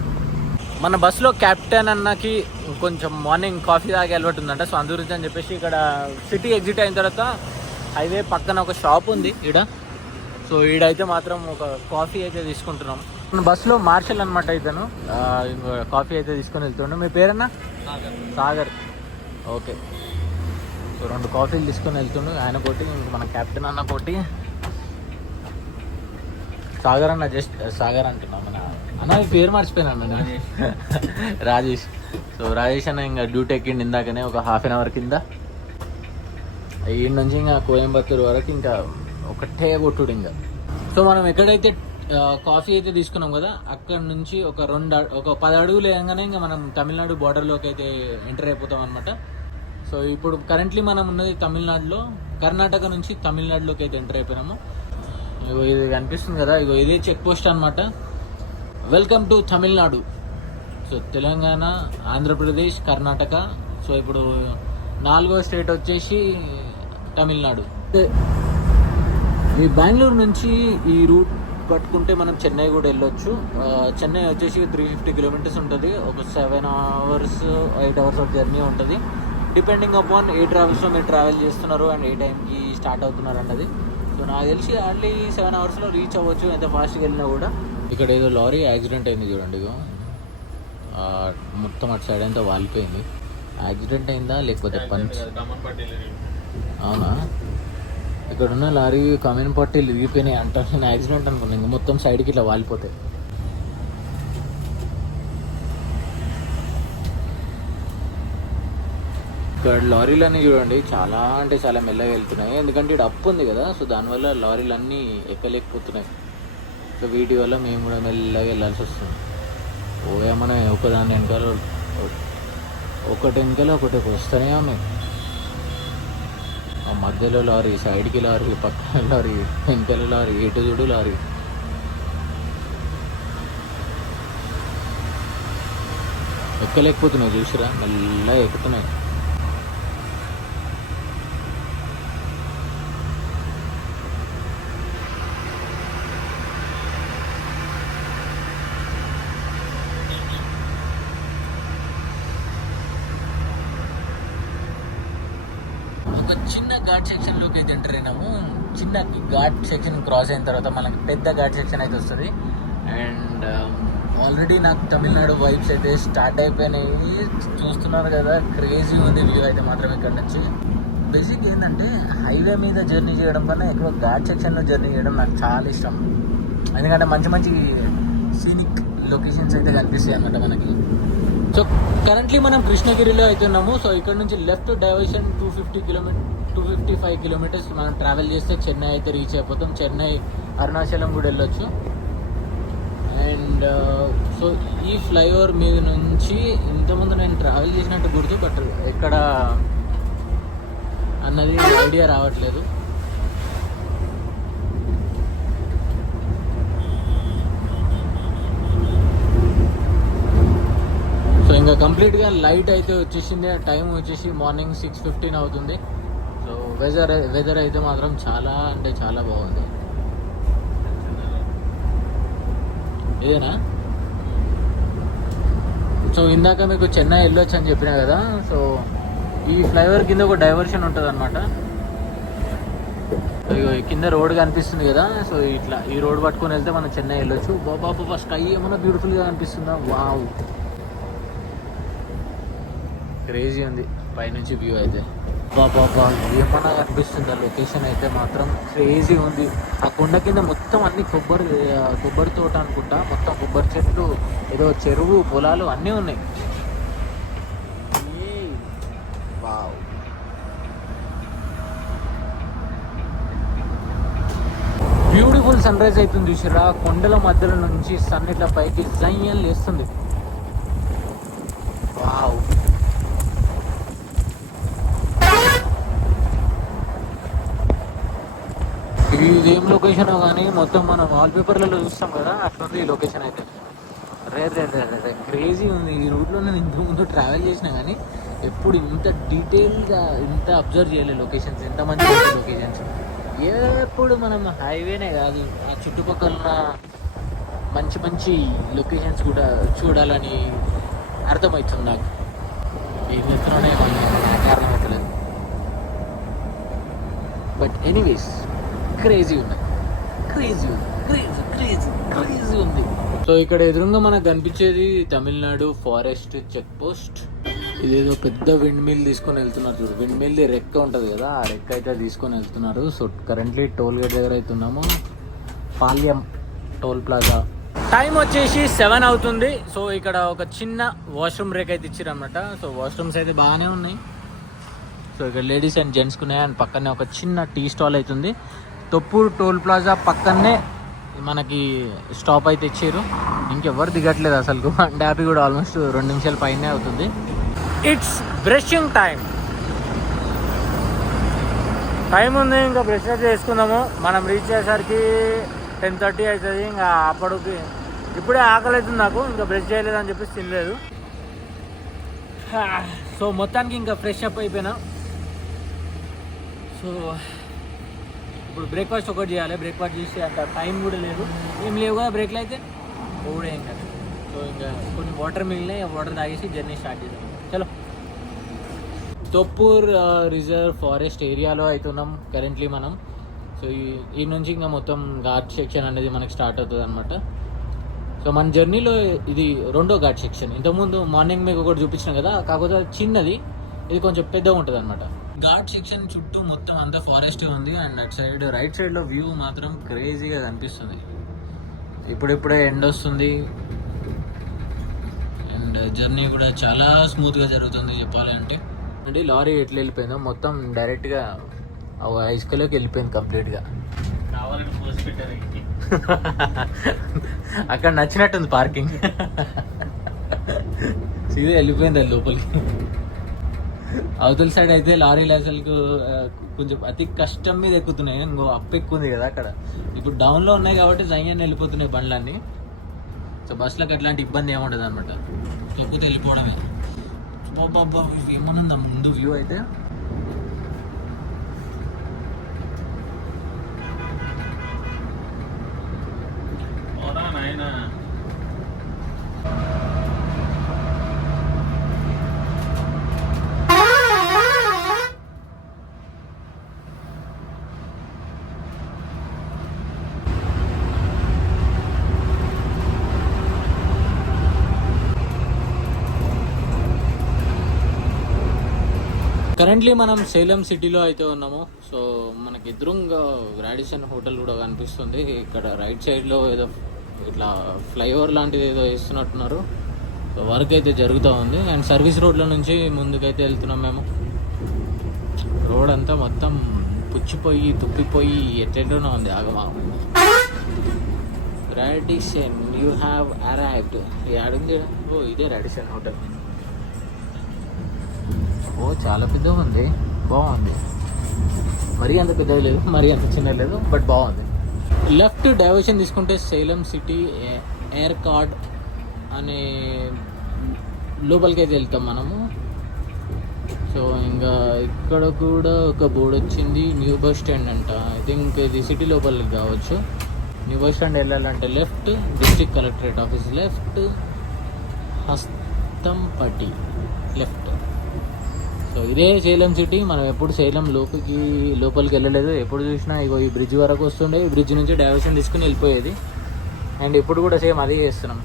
మన బస్సులో క్యాప్టెన్ అన్నకి కొంచెం మార్నింగ్ కాఫీ తాగే అలవాటు ఉందంట. సో అందుగురించి అని చెప్పేసి ఇక్కడ సిటీ ఎగ్జిట్ అయిన తర్వాత హైవే పక్కన ఒక షాప్ ఉంది ఈడ. సో ఈడైతే మాత్రం ఒక కాఫీ అయితే తీసుకుంటున్నాం. మన బస్సులో మార్షల్ అనమాట ఇతను. కాఫీ అయితే తీసుకొని వెళ్తుండే. మీ పేరన్నా? సాగర్. ఓకే. సో 2 కాఫీలు తీసుకొని వెళ్తుండు ఆయన పోటీ. ఇంక మన క్యాప్టెన్ అన్న పోటీ సాగర్ అన్న. జస్ట్ సాగర్ అంటున్నాం మన అన్న. పేరు మర్చిపోయినా అన్న, రాజేష్. సో రాజేష్ అన్న ఇంకా డ్యూటీ ఎక్కిండి ఇందాకనే ఒక 1/2 hour కింద. ఈ నుంచి ఇంకా కోయంబత్తూరు వరకు ఇంకా ఒకటే కొట్టుడు ఇంకా. సో మనం ఎక్కడైతే కాఫీ అయితే తీసుకున్నాం కదా, అక్కడ నుంచి ఒక 10 అడుగులు వేయగానే ఇంకా మనం తమిళనాడు బార్డర్లోకి అయితే ఎంటర్ అయిపోతాం అనమాట. సో ఇప్పుడు కరెంట్లీ మనం ఉన్నది తమిళనాడులో. కర్ణాటక నుంచి తమిళనాడులోకి అయితే ఎంటర్ అయిపోయినాము. ఇగో ఇది కనిపిస్తుంది కదా, ఇగో ఇది చెక్ పోస్ట్ అనమాట. Welcome to Tamil Nadu. So Telangana, Andhra Pradesh, Karnataka. So ఇప్పుడు 4వ స్టేట్ వచ్చేసి తమిళనాడు. ఈ బెంగళూరు నుంచి ఈ రూట్ పట్టుకుంటే మనం చెన్నై కూడా వెళ్ళొచ్చు. చెన్నై వచ్చేసి 350 kilometers ఉంటుంది. ఒక 7 hours 8 hours ఆఫ్ జర్నీ ఉంటుంది, డిపెండింగ్ అపాన్ ఏ ట్రావెల్స్లో మీరు ట్రావెల్ చేస్తున్నారు అండ్ ఏ టైంకి స్టార్ట్ అవుతున్నారు అన్నది. సో నాకు తెలిసి హార్డ్లీ 7 hours రీచ్ అవ్వచ్చు ఎంత ఫాస్ట్గా వెళ్ళినా కూడా. ఇక్కడ ఏదో లారీ యాక్సిడెంట్ అయింది చూడండి. ఇగో మొత్తం అటు సైడ్ అంతా వాలిపోయింది. యాక్సిడెంట్ అయిందా లేకపోతే పంచ్? అవునా? ఇక్కడ ఉన్న లారీ కమ్యూన్ పట్టీలు విరిగిపోయినాయి అంట. నేను యాక్సిడెంట్ అనుకున్నాను. ఇంక మొత్తం సైడ్కి ఇట్లా వాలిపోతాయి. ఇక్కడ లారీలన్నీ చూడండి చాలా అంటే చాలా మెల్లగా వెళ్తున్నాయి. ఎందుకంటే ఇక్కడ అప్పు ఉంది కదా, సో దానివల్ల లారీలన్నీ ఎక్కలేకపోతున్నాయి. సో వీటి వల్ల మేము కూడా మెల్లగా వెళ్ళాల్సి వస్తుంది. ఓయమ్మనే ఒకదాని వెనకాల ఒకటి వస్తూనే ఉన్నాయి. ఆ మధ్యలో లారీ, సైడ్కి లారీ, పక్కన లారీ, వెనకాల లారీ, ఎటు చూడు లారీ. ఎక్కలేకపోతున్నాయి చూసిరా, మెల్లగా ఎక్కుతున్నాయి. ఒక చిన్న ఘాట్ సెక్షన్లోకి అయితే ఎంటర్ అయినాము. చిన్న ఘాట్ సెక్షన్ క్రాస్ అయిన తర్వాత మనకి పెద్ద ఘాట్ సెక్షన్ అయితే వస్తుంది. అండ్ ఆల్రెడీ నాకు తమిళనాడు వైబ్స్ అయితే స్టార్ట్ అయిపోయినాయి. చూస్తున్నారు కదా, క్రేజీ ఉంది వ్యూ అయితే మాత్రం ఇక్కడ నుంచి. బేసిక్ ఏంటంటే హైవే మీద జర్నీ చేయడం కన్నా ఎక్కువ ఘాట్ సెక్షన్లో జర్నీ చేయడం నాకు చాలా ఇష్టం. ఎందుకంటే మంచి మంచి సీనిక్ లొకేషన్స్ అయితే కనిపిస్తాయి అన్నమాట మనకి. సో కరెంట్లీ మనం కృష్ణగిరిలో అయితే ఉన్నాము. సో ఇక్కడ నుంచి లెఫ్ట్ డైవర్షన్ 255 కిలోమీటర్స్ మనం ట్రావెల్ చేస్తే చెన్నై అయితే రీచ్ అయిపోతాం. చెన్నై, అరుణాచలం కూడా వెళ్ళొచ్చు. అండ్ సో ఈ ఫ్లైఓవర్ మీద నుంచి ఇంతకుముందు నేను ట్రావెల్ చేసినట్టు గుర్తు, బట్ ఎక్కడ అన్నది ఐడియా రావట్లేదు. సో ఇంకా కంప్లీట్గా లైట్ అయితే వచ్చేసింది. టైం వచ్చేసి మార్నింగ్ 6:15 అవుతుంది. సో వెదర్ అయితే మాత్రం చాలా అంటే చాలా బాగుంది. ఇదేనా? సో ఇందాక మీకు చెన్నై వెళ్ళొచ్చు అని చెప్పినా కదా. సో ఈ ఫ్లైఓవర్ కింద ఒక డైవర్షన్ ఉంటుంది అనమాట. కింద రోడ్ కనిపిస్తుంది కదా. సో ఇట్లా ఈ రోడ్ పట్టుకొని వెళ్తే మనం చెన్నై వెళ్ళొచ్చు. బాబా స్కై ఏమన్నా బ్యూటిఫుల్గా కనిపిస్తుందా? వావ్, క్రేజీ ఉంది పైనుంచి వ్యూ అయితే. బాబా ఏమన్నా కనిపిస్తుంది. ఆ లొకేషన్ అయితే మాత్రం క్రేజీ ఉంది. ఆ కొండ కింద మొత్తం అన్ని కొబ్బరి తోట అనుకుంటా. మొత్తం కొబ్బరి చెట్లు, ఏదో చెరువు, పొలాలు అన్నీ ఉన్నాయి. వావ్, బ్యూటిఫుల్ సన్ రైజ్ అవుతుంది చూసిరా. కొండల మధ్యలో నుంచి సన్ ఇట్లా పైకి జయ్యలు లేస్తుంది. వావ్, ఇదేం లొకేషన్ కానీ మొత్తం మనం వాల్పేపర్లలో చూస్తాం కదా, అట్లుంది ఈ లొకేషన్ అయితే. రే క్రేజీ ఉంది. ఈ రూట్లో నేను ఇంతకుముందు ట్రావెల్ చేసినా కానీ ఎప్పుడు ఇంత డీటెయిల్గా ఇంత అబ్జర్వ్ చేయలేదు లొకేషన్స్, ఇంత మంచి లొకేషన్స్. ఎప్పుడు మనం హైవేనే కాదు, ఆ చుట్టుపక్కల ఉన్న మంచి మంచి లొకేషన్స్ కూడా చూడాలని అర్థమవుతుంది నాకు. ఏం చెప్తున్నానే నాకు అర్థమవుతలేదు. బట్ ఎనీవేస్ క్రేజీ ఉన్నాయి, క్రేజీ ఉంది. సో ఇక్కడ ఎదురుగా మనకు కనిపించేది తమిళనాడు ఫారెస్ట్ చెక్ పోస్ట్. ఇదేదో పెద్ద విండ్ మిల్ తీసుకొని వెళ్తున్నారు చూడు. విండ్ మిల్ రెక్క ఉంటుంది కదా, ఆ రెక్క అయితే తీసుకొని వెళ్తున్నారు. సో కరెంట్లీ టోల్ గేట్ దగ్గర అయితే ఉన్నాము. పాల్యం టోల్ ప్లాజా. టైం వచ్చేసి 7 అవుతుంది. సో ఇక్కడ ఒక చిన్న వాష్రూమ్ బ్రేక్ అయితే ఇచ్చారు అనమాట. సో వాష్రూమ్స్ అయితే బాగానే ఉన్నాయి. సో ఇక్కడ లేడీస్ అండ్ జెంట్స్కి ఉన్నాయి. అండ్ పక్కనే ఒక చిన్న టీ స్టాల్ అవుతుంది. తొప్పూర్ టోల్ ప్లాజా పక్కనే మనకి స్టాప్ అయితే ఇచ్చారు. ఇంకెవరు దిగట్లేదు అసలు. అండ్ హ్యాపీ కూడా ఆల్మోస్ట్ 2 నిమిషాల పైనే అవుతుంది. ఇట్స్ బ్రషింగ్ టైం ఉంది. ఇంకా బ్రష్ చేసుకుందాము. మనం రీచ్ అయ్యేసరికి 10:30 అవుతుంది. ఇంకా అప్పటికి ఇప్పుడే ఆకలి అవుతుంది నాకు. ఇంకా బ్రష్ చేయలేదని చెప్పేసి తినలేదు. సో మొత్తానికి ఇంకా ఫ్రెష్ అప్ అయిపోయినా. సో ఇప్పుడు బ్రేక్ఫాస్ట్ ఒకటి చేయాలి. బ్రేక్ఫాస్ట్ చేసి అంత టైం కూడా లేదు, ఏం లేవు కదా బ్రేక్లో అయితే కూడా ఏం కాదు. సో ఇంకా కొన్ని వాటర్ మిగిలినాయి, వాటర్ తాగేసి జర్నీ స్టార్ట్ చేద్దాం. చలో, తొప్పూర్ రిజర్వ్ ఫారెస్ట్ ఏరియాలో అవుతున్నాం కరెంట్లీ మనం. సో ఈ నుంచి ఇంకా మొత్తం ఘాట్ సెక్షన్ అనేది మనకి స్టార్ట్ అవుతుంది అనమాట. సో మన జర్నీలో ఇది 2వ ఘాట్ సెక్షన్. ఇంతకుముందు మార్నింగ్ మీకు ఒకటి చూపించిన కదా, కాకపోతే చిన్నది, ఇది కొంచెం పెద్దగా ఉంటుంది అనమాట. ఘాట్ సెక్షన్ చుట్టూ మొత్తం అంతా ఫారెస్ట్ ఉంది. అండ్ అటు సైడ్ రైట్ సైడ్లో వ్యూ మాత్రం క్రేజీగా కనిపిస్తుంది. ఇప్పుడిప్పుడే ఎండ్ వస్తుంది. అండ్ జర్నీ కూడా చాలా స్మూత్గా జరుగుతుంది చెప్పాలంటే. అంటే లారీ ఎట్లా వెళ్ళిపోయిందో మొత్తం డైరెక్ట్గా ఇసుకలోకి వెళ్ళిపోయింది కంప్లీట్గా. కావాలని పోసి పెట్టారు అక్కడ నచ్చినట్టుంది పార్కింగ్. సీదా వెళ్ళిపోయింది అది లోపలికి. అవతల సైడ్ అయితే లారీలు అసలు కొంచెం అతి కష్టం మీద ఎక్కుతున్నాయి. ఇంకో అప్ ఎక్కువ ఉంది కదా అక్కడ. ఇప్పుడు డౌన్లో ఉన్నాయి కాబట్టి జయ్యాన్ని వెళ్ళిపోతున్నాయి బండ్లన్నీ. సో బస్సులకు ఎట్లాంటి ఇబ్బంది ఏముండదు అనమాట, తొక్కితే వెళ్ళిపోవడమే. బాబా ఏమనుందా ముందు వ్యూ అయితే. కరెంట్లీ మనం సేలం సిటీలో అయితే ఉన్నాము. సో మనకి ఎదురుగా రాడిసన్ హోటల్ కూడా కనిపిస్తుంది. ఇక్కడ రైట్ సైడ్లో ఏదో ఇట్లా ఫ్లైఓవర్ లాంటిది ఏదో వేస్తున్నట్టున్నారు. సో వర్క్ అయితే జరుగుతూ ఉంది. అండ్ సర్వీస్ రోడ్ల నుంచి ముందుకైతే వెళ్తున్నాం మేము. రోడ్ అంతా మొత్తం పుచ్చిపోయి తుప్పిపోయి ఎట్టేటోనే ఉంది ఆగమాగం. Radisson you have arrived. అడిగింది. ఓ ఇదే రాడిసన్ హోటల్. ఓ చాలా పెద్దగా ఉంది, బాగుంది. మరీ అంత పెద్దది లేదు, మరీ అంత చిన్నది లేదు, బట్ బాగుంది. లెఫ్ట్ డైవర్షన్ తీసుకుంటే సేలం సిటీ ఎయిర్ కార్డ్ అనే లోపలికి అయితే వెళ్తాం మనము. సో ఇంకా ఇక్కడ కూడా ఒక బోర్డు వచ్చింది, న్యూ బస్ స్టాండ్ అంట. ఐ థింక్ ఇది సిటీ లోపలికి కావచ్చు. న్యూ బస్ స్టాండ్ వెళ్ళాలంటే left, district collectorate office left, Hasthampatti left. So ఇదే సేలం సిటీ. మనం ఎప్పుడు సేలం లోపలికి వెళ్ళలేదు. ఎప్పుడు చూసినా ఇగో ఈ బ్రిడ్జ్ వరకు వస్తుండే, ఈ బ్రిడ్జ్ నుంచి డైవర్షన్ తీసుకుని వెళ్ళిపోయేది. అండ్ ఇప్పుడు కూడా సేమ్ అదే చేస్తున్నాం.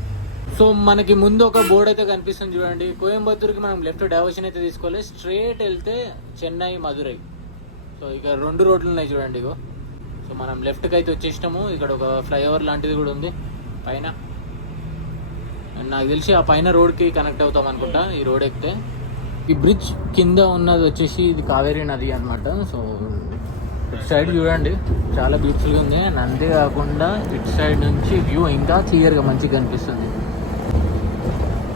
సో మనకి ముందు ఒక బోర్డు అయితే కనిపిస్తుంది చూడండి. కోయంబత్తూరుకి మనం లెఫ్ట్ డైవర్షన్ అయితే తీసుకోవాలి. స్ట్రేట్ వెళ్తే చెన్నై, మధురై. సో ఇక 2 రోడ్లు ఉన్నాయి చూడండి ఇగో. సో మనం లెఫ్ట్కి అయితే వచ్చేసినాము. ఇక్కడ ఒక ఫ్లైఓవర్ లాంటిది కూడా ఉంది పైన. అండ్ నాకు తెలిసి ఆ పైన రోడ్కి కనెక్ట్ అవుతాం అనుకుంటా ఈ రోడ్ ఎక్కితే. ఈ బ్రిడ్జ్ కింద ఉన్నది వచ్చేసి ఇది కావేరీ నది అనమాట. సో ఇటు సైడ్ చూడండి చాలా బ్యూటిఫుల్గా ఉంది. అండ్ అంతేకాకుండా ఇటు సైడ్ నుంచి వ్యూ ఇంకా క్లియర్గా మంచిగా కనిపిస్తుంది.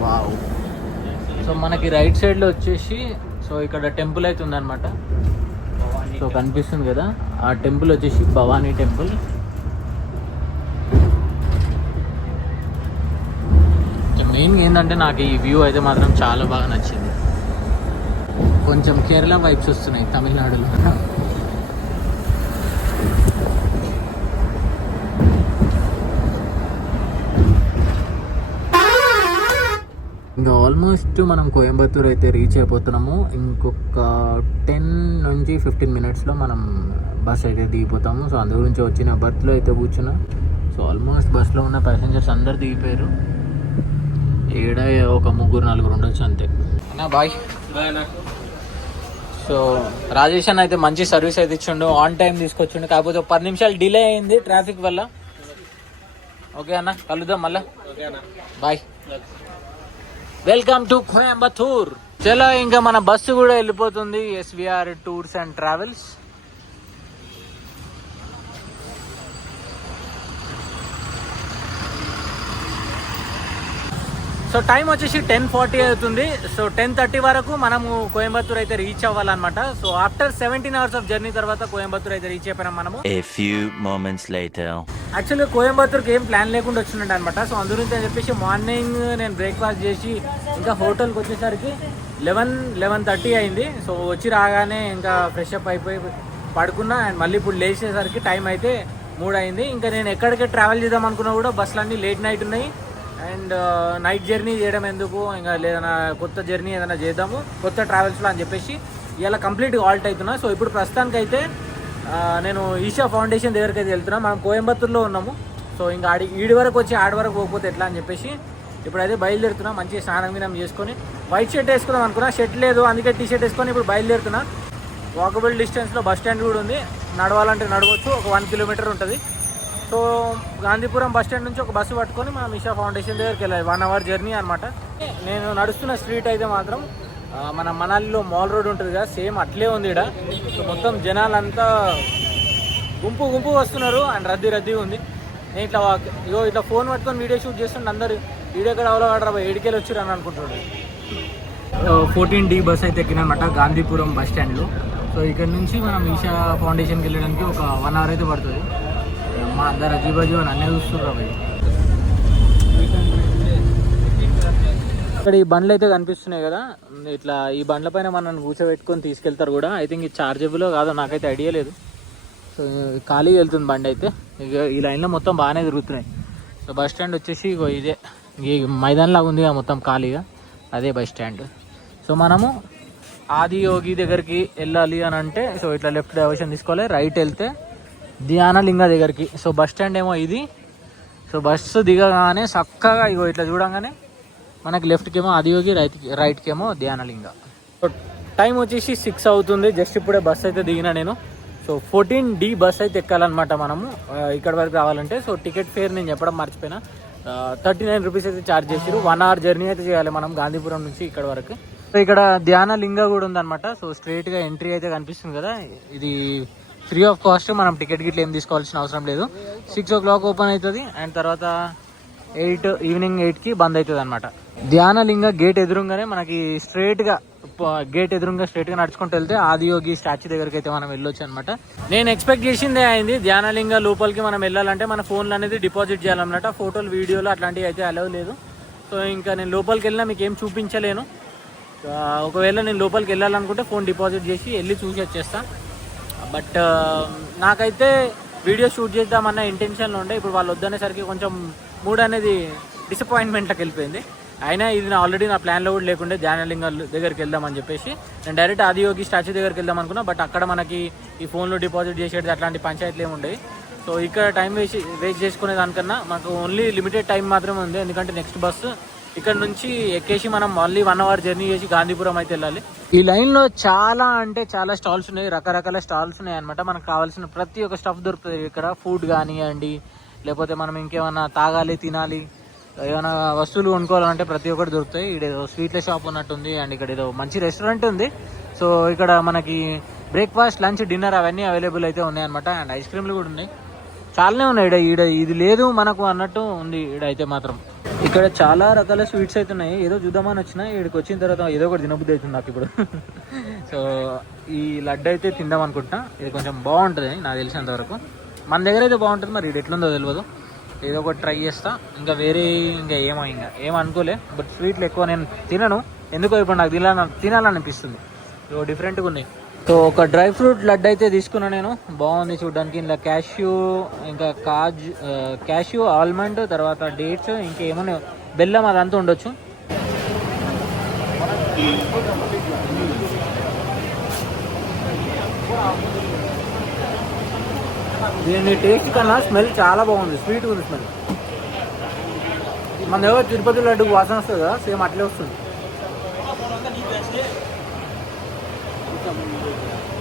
వావ్. సో మనకి రైట్ సైడ్లో వచ్చేసి సో ఇక్కడ టెంపుల్ అయితే ఉందన్నమాట. సో కనిపిస్తుంది కదా, ఆ టెంపుల్ వచ్చేసి భవానీ టెంపుల్. మెయిన్గా ఏంటంటే నాకు ఈ వ్యూ అయితే మాత్రం చాలా బాగా నచ్చింది. కొంచెం కేరళ వైబ్స్ వస్తున్నాయి తమిళనాడులో. ఇంకా ఆల్మోస్ట్ మనం కోయంబత్తూర్ అయితే రీచ్ అయిపోతున్నాము. ఇంకొక 10 నుంచి 15 మినిట్స్లో మనం బస్ అయితే దిగిపోతాము. సో అందు గురించి వచ్చిన బస్లో అయితే కూర్చున్నా. సో ఆల్మోస్ట్ బస్లో ఉన్న ప్యాసింజర్స్ అందరు దిగిపోయారు. ఏడా ఒక 3-4 ఉండొచ్చు అంతే. అన్నా బాయ్. బాయ్ అన్న. సో రాజేష్ అన్న అయితే మంచి సర్వీస్ అయితే ఇచ్చిండు, ఆన్ టైం తీసుకొచ్చిండు. కాకపోతే 10 నిమిషాలు డిలే అయింది ట్రాఫిక్ వల్ల. ఓకే అన్న, కలుద్దాం మళ్ళా. బాయ్. Welcome to Coimbatore. చలో ఇంకా మన బస్సు కూడా వెళ్ళిపోతుంది, SVR tours and travels. So time వచ్చేసి 10:40 అవుతుంది. సో 10:30 వరకు మనము కోయంబత్తూర్ అయితే రీచ్ అవ్వాలన్నమాట. So after 17 hours of journey తర్వాత కోయంబత్తూర్ అయితే రీచ్ అయిపోయినాం మనము. యాక్చువల్గా కోయంబత్తూర్కి ఏం ప్లాన్ లేకుండా వచ్చిండే అనమాట. సో అందుగురించి అని చెప్పేసి మార్నింగ్ నేను బ్రేక్ఫాస్ట్ చేసి ఇంకా హోటల్కి వచ్చేసరికి 11:30 అయింది. సో వచ్చి రాగానే ఇంకా ఫ్రెష్ అప్ అయిపోయి పడుకున్నా. అండ్ మళ్ళీ ఇప్పుడు లేచేసరికి టైం అయితే 3 అయింది. ఇంకా నేను ఎక్కడికి ట్రావెల్ చేద్దాం అనుకున్నా కూడా బస్సులన్నీ లేట్ నైట్ ఉన్నాయి. అండ్ నైట్ జర్నీ చేయడం ఎందుకు, ఇంకా లేదన్నా కొత్త జర్నీ ఏదైనా చేద్దాము కొత్త ట్రావెల్స్లో అని చెప్పేసి ఇలా కంప్లీట్గా ఆల్ట్ అవుతున్నా. సో ఇప్పుడు ప్రస్తుతానికైతే నేను ఈషా ఫౌండేషన్ దగ్గరికి అయితే వెళ్తున్నా. మనం కోయంబత్తూర్లో ఉన్నాము. సో ఇంకా ఈడి వరకు వచ్చి ఆడి వరకు పోకపోతే ఎట్లా అని చెప్పేసి ఇప్పుడైతే బయలుదేరుతున్నా. మంచిగా స్నానం గినం చేసుకొని వైట్ షర్ట్ వేసుకుందాం అనుకున్నా, షర్ట్ లేదు అందుకే టీ షర్ట్ వేసుకొని ఇప్పుడు బయలుదేరుతున్నా. వాకబుల్ డిస్టెన్స్లో బస్ స్టాండ్ కూడా ఉంది, నడవాలంటే నడవచ్చు. ఒక 1 కిలోమీటర్ ఉంటుంది. సో గాంధీపురం బస్ స్టాండ్ నుంచి ఒక బస్సు పట్టుకొని మనం ఈషా ఫౌండేషన్ దగ్గరికి వెళ్ళాలి. 1 hour జర్నీ అనమాట. నేను నడుస్తున్న స్ట్రీట్ అయితే మాత్రం మన మనాలిలో మాల్ రోడ్ ఉంటుంది కదా, సేమ్ అట్లే ఉంది ఇక్కడ. మొత్తం జనాలంతా గుంపు వస్తున్నారు అండ్ రద్దీ ఉంది. నేను ఇట్లా ఫోన్ పట్టుకొని వీడియో షూట్ చేస్తుంటే అందరు వీడియో ఎక్కడ అవలవాడరా ఏడికెళ్ళి వచ్చారు అని అనుకుంటున్నాడు. 14D బస్ అయితే ఎక్కినమాట గాంధీపురం బస్ స్టాండ్లో. సో ఇక్కడ నుంచి మనం ఈషా ఫౌండేషన్కి వెళ్ళడానికి ఒక 1 hour అయితే పడుతుంది. మా అందరు అజీబాజీ అని అన్నీ చూస్తున్నారు. ఇక్కడ ఈ బండ్లు అయితే కనిపిస్తున్నాయి కదా, ఇట్లా ఈ బండ్ల పైన మనల్ని కూర్చోబెట్టుకొని తీసుకెళ్తారు కూడా. ఐ థింక్ ఇది చార్జబుల్ కాదో నాకైతే ఐడియా లేదు. సో ఖాళీ వెళ్తుంది బండి అయితే. ఇక ఈ లైన్లో మొత్తం బాగానే తిరుగుతున్నాయి. సో బస్ స్టాండ్ వచ్చేసి ఇగో ఇదే, ఈ మైదాన్ లాగా ఉంది మొత్తం ఖాళీగా, అదే బస్ స్టాండ్. సో మనము ఆదియోగి దగ్గరికి వెళ్ళాలి అని అంటే సో ఇట్లా లెఫ్ట్ డైవర్షన్ తీసుకోవాలి, రైట్ వెళ్తే ధ్యానలింగ దగ్గరికి. సో బస్ స్టాండ్ ఏమో ఇది. సో బస్సు దిగగానే చక్కగా ఇగో ఇట్లా చూడంగానే మనకి లెఫ్ట్కేమో ఆదియోగి, రైట్కేమో ధ్యానలింగ. సో టైం వచ్చేసి 6 అవుతుంది. జస్ట్ ఇప్పుడే బస్ అయితే దిగిన నేను. సో 14D బస్ అయితే ఎక్కాలన్నమాట మనము ఇక్కడ వరకు రావాలంటే. సో టికెట్ ఫేర్ నేను చెప్పడం మర్చిపోయినా, 39 రూపీస్ అయితే ఛార్జ్ చేసారు. 1 hour జర్నీ అయితే చేయాలి మనం గాంధీపురం నుంచి ఇక్కడ వరకు. సో ఇక్కడ ధ్యానలింగ కూడా ఉందన్నమాట. సో స్ట్రైట్గా ఎంట్రీ అయితే కనిపిస్తుంది కదా, ఇది ఫ్రీ ఆఫ్ కాస్ట్. మనం టికెట్ గిట్ల ఏం తీసుకోవాల్సిన అవసరం లేదు. 6 o'clock ఓపెన్ అవుతుంది అండ్ తర్వాత ఈవినింగ్ 8కి బంద్ అవుతుంది అనమాట. ధ్యానలింగ గేట్ ఎదురుగానే మనకి స్ట్రైట్గా నడుచుకుంటూ వెళ్తే ఆదియోగి స్టాచ్యూ దగ్గరికి అయితే మనం వెళ్ళొచ్చు అనమాట. నేను ఎక్స్పెక్ట్ చేసిందే అయింది. ధ్యానలింగ లోపలికి మనం వెళ్ళాలంటే మన ఫోన్లు అనేది డిపాజిట్ చేయాలన్నమాట. ఫోటోలు, వీడియోలు అట్లాంటివి అయితే అలౌ లేదు. సో ఇంకా నేను లోపలికి వెళ్ళినా మీకు ఏం చూపించలేను. ఒకవేళ నేను లోపలికి వెళ్ళాలనుకుంటే ఫోన్ డిపాజిట్ చేసి వెళ్ళి చూసి వచ్చేస్తా. బట్ నాకైతే వీడియో షూట్ చేద్దామన్న ఇంటెన్షన్లో ఉండే. ఇప్పుడు వాళ్ళు వద్దనేసరికి కొంచెం మూడ్ అనేది డిసప్పాయింట్మెంట్లోకి వెళ్ళిపోయింది. అయినా ఇది ఆల్రెడీ నా ప్లాన్లో కూడా లేకుండే ధ్యానలింగ దగ్గరికి వెళ్దామని చెప్పేసి. నేను డైరెక్ట్ ఆదియోగి స్టాచ్యూ దగ్గరికి వెళ్దాం అనుకున్నా. బట్ అక్కడ మనకి ఈ ఫోన్లో డిపాజిట్ చేసేది అట్లాంటి పంచాయతీలు ఏమి ఉండేవి. సో ఇక్కడ టైం వేస్ట్ చేసుకునే దానికన్నా మాకు ఓన్లీ లిమిటెడ్ టైం మాత్రమే ఉంది. ఎందుకంటే నెక్స్ట్ బస్సు ఇక్కడ నుంచి ఎక్కేసి మనం మళ్ళీ 1 hour జర్నీ చేసి గాంధీపురం అయితే వెళ్ళాలి. ఈ లైన్లో చాలా అంటే చాలా స్టాల్స్ ఉన్నాయి, రకరకాల స్టాల్స్ ఉన్నాయి అనమాట. మనకు కావాల్సిన ప్రతి ఒక్క స్టఫ్ దొరుకుతుంది ఇక్కడ. ఫుడ్ కానివ్వండి, లేకపోతే మనం ఇంకేమైనా తాగాలి, తినాలి, ఏమైనా వస్తువులు కొనుక్కోవాలంటే ప్రతి ఒక్కటి దొరుకుతాయి. ఇక్కడ ఏదో స్వీట్ల షాప్ ఉన్నట్టుంది అండ్ ఇక్కడ ఏదో మంచి రెస్టారెంట్ ఉంది. సో ఇక్కడ మనకి బ్రేక్ఫాస్ట్, లంచ్, డిన్నర్ అవన్నీ అవైలబుల్ అయితే ఉన్నాయి అనమాట. అండ్ ఐస్ క్రీమ్లు కూడా ఉన్నాయి, చాలానే ఉన్నాయి. ఈడ ఇది లేదు మనకు అన్నట్టు ఉంది ఈడ అయితే మాత్రం. ఇక్కడ చాలా రకాల స్వీట్స్ అయితే ఉన్నాయి. ఏదో చూద్దామని వచ్చినా ఇక్కడికి వచ్చిన తర్వాత ఏదో ఒకటి తినబుద్ధి అవుతుంది నాకు ఇప్పుడు. సో ఈ లడ్డు అయితే తిందాం అనుకుంటున్నా. ఇది కొంచెం బాగుంటుంది నాకు తెలిసినంత వరకు. మన దగ్గర అయితే బాగుంటుంది, మరి ఇది ఎట్లుందో తెలియదు. ఏదో ఒకటి ట్రై చేస్తా. ఇంకా వేరే ఏం అనుకోలే. బట్ స్వీట్లు ఎక్కువ నేను తినను, ఎందుకో ఇప్పుడు నాకు తినాలనిపిస్తుంది. సో డిఫరెంట్గా ఉన్నాయి. సో ఒక డ్రై ఫ్రూట్ లడ్డు అయితే తీసుకున్నా నేను, బాగుంది చూడడానికి. ఇలా క్యాష్యూ, ఇంకా క్యాష్యూ, ఆల్మండ్, తర్వాత డేట్స్, ఇంకేమన్నా బెల్లం అదంతా ఉండొచ్చు. దీని టేస్ట్ కన్నా స్మెల్ చాలా బాగుంది, స్వీట్గా ఉంది స్మెల్. మన దగ్గర తిరుపతి లడ్డు వాసన వస్తుంది కదా, సేమ్ అట్లే వస్తుంది.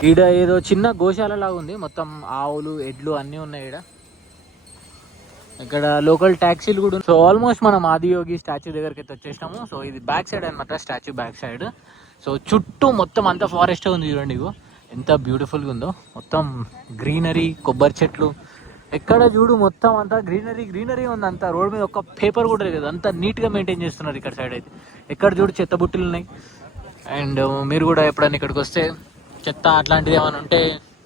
ఈడ ఏదో చిన్న గోశాల లాగా ఉంది, మొత్తం ఆవులు, ఎడ్లు అన్నీ ఉన్నాయి ఈడ. ఇక్కడ లోకల్ ట్యాక్సీలు కూడా. సో ఆల్మోస్ట్ మనం ఆదియోగి స్టాచ్యూ దగ్గరికి అయితే వచ్చేసినాము. సో ఇది బ్యాక్ సైడ్ అనమాట, స్టాచ్యూ బ్యాక్ సైడ్. సో చుట్టూ మొత్తం అంతా ఫారెస్ట్ ఉంది చూడండి. ఇగో ఎంత బ్యూటిఫుల్గా ఉందో, మొత్తం గ్రీనరీ, కొబ్బరి చెట్లు, ఎక్కడ చూడు మొత్తం అంతా గ్రీనరీ ఉంది. అంతా రోడ్ మీద ఒక్క పేపర్ కూడా లేదు, అంతా నీట్గా మెయింటైన్ చేస్తున్నారు ఇక్కడ సైడ్ అయితే. ఎక్కడ చూడు చెత్త బుట్టలు ఉన్నాయి. అండ్ మీరు కూడా ఎప్పుడైనా ఇక్కడికి వస్తే చెత్త అట్లాంటిది ఏమైనా ఉంటే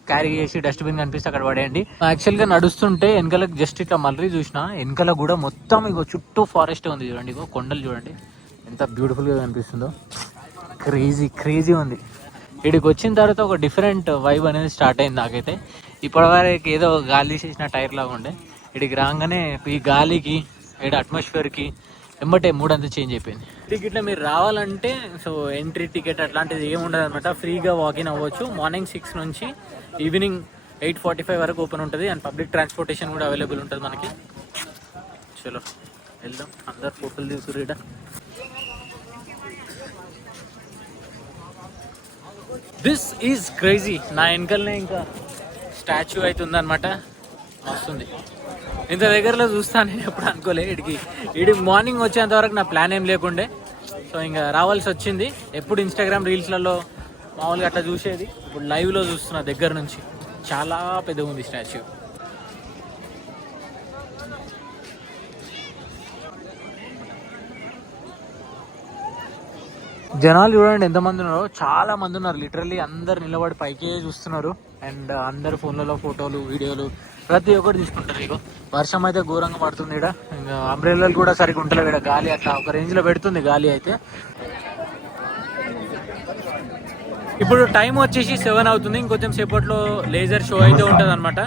క్యారీ చేసి డస్ట్బిన్ కనిపిస్తే అక్కడ పడేయండి. యాక్చువల్గా నడుస్తుంటే వెనకాలకు జస్ట్ ఇట్లా మళ్ళీ చూసిన, వెనకాల కూడా మొత్తం ఇగో చుట్టూ ఫారెస్ట్ ఉంది చూడండి. ఇగో కొండలు చూడండి ఎంత బ్యూటిఫుల్గా కనిపిస్తుందో, క్రేజీ ఉంది. ఇక్కడికి వచ్చిన తర్వాత ఒక డిఫరెంట్ వైబ్ అనేది స్టార్ట్ అయింది నాకైతే. ఇప్పటివరకు ఏదో గాలి తీసేసిన టైర్ లాగా ఉండే, ఇక్కడికి రాగానే ఈ గాలికి, ఇక్కడ అట్మాస్ఫియర్కి వెంబటే మూడ్ అంతా చేంజ్ అయిపోయింది. టికెట్లో మీరు రావాలంటే సో ఎంట్రీ టికెట్ అట్లాంటిది ఏమి ఉండదు అనమాట, ఫ్రీగా వాకిన్ అవ్వచ్చు. మార్నింగ్ 6 నుంచి ఈవినింగ్ 8:45 వరకు ఓపెన్ ఉంటుంది. అండ్ పబ్లిక్ ట్రాన్స్పోర్టేషన్ కూడా అవైలబుల్ ఉంటుంది మనకి. చలో వెళ్దాం, అందరు ఫోటోలు తీసుకురా. This is crazy. నా వెనకల్నే ఇంకా స్టాచ్యూ అయితే ఉందన్నమాట, వస్తుంది. ఇంత దగ్గరలో చూస్తాను నేను ఎప్పుడు అనుకోలే. ఇడి మార్నింగ్ వచ్చేంత వరకు నా ప్లాన్ ఏం లేకుండే. సో ఇంకా రావాల్సి వచ్చింది. ఎప్పుడు ఇన్స్టాగ్రామ్ రీల్స్లలో మామూలుగా అట్లా చూసేది, ఇప్పుడు లైవ్లో చూస్తున్నా దగ్గర నుంచి. చాలా పెద్దగా ఉంది స్టాచ్యూ. జనాలు చూడండి ఎంతమంది ఉన్నారో, చాలా మంది ఉన్నారు. లిటరల్లీ అందరు నిలబడి పైకే చూస్తున్నారు. అండ్ అందరు ఫోన్లలో ఫోటోలు, వీడియోలు ప్రతి ఒక్కటి తీసుకుంటారు. ఇగో వర్షం అయితే ఘోరంగా పడుతుంది ఇక్కడ, ఇంకా అంబ్రెల్లాలు కూడా సరిగ్గా ఉంటలేవు ఇక్కడ, గాలి అట్లా ఒక రేంజ్ లో పెడుతుంది గాలి అయితే. ఇప్పుడు టైం వచ్చేసి 7 అవుతుంది, ఇంకొంచెం సేపట్లో లేజర్ షో అయితే ఉంటుంది అనమాట.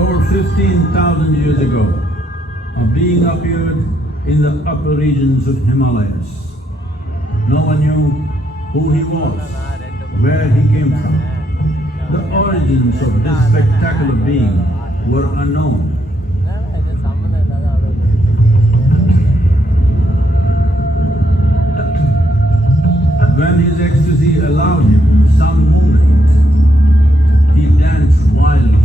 Over 15,000 years ago, a being appeared in the upper regions of Himalayas. No one knew who he was, where he came from. The origins of this spectacular being were unknown. When his ecstasy allowed him some movement, he danced wildly.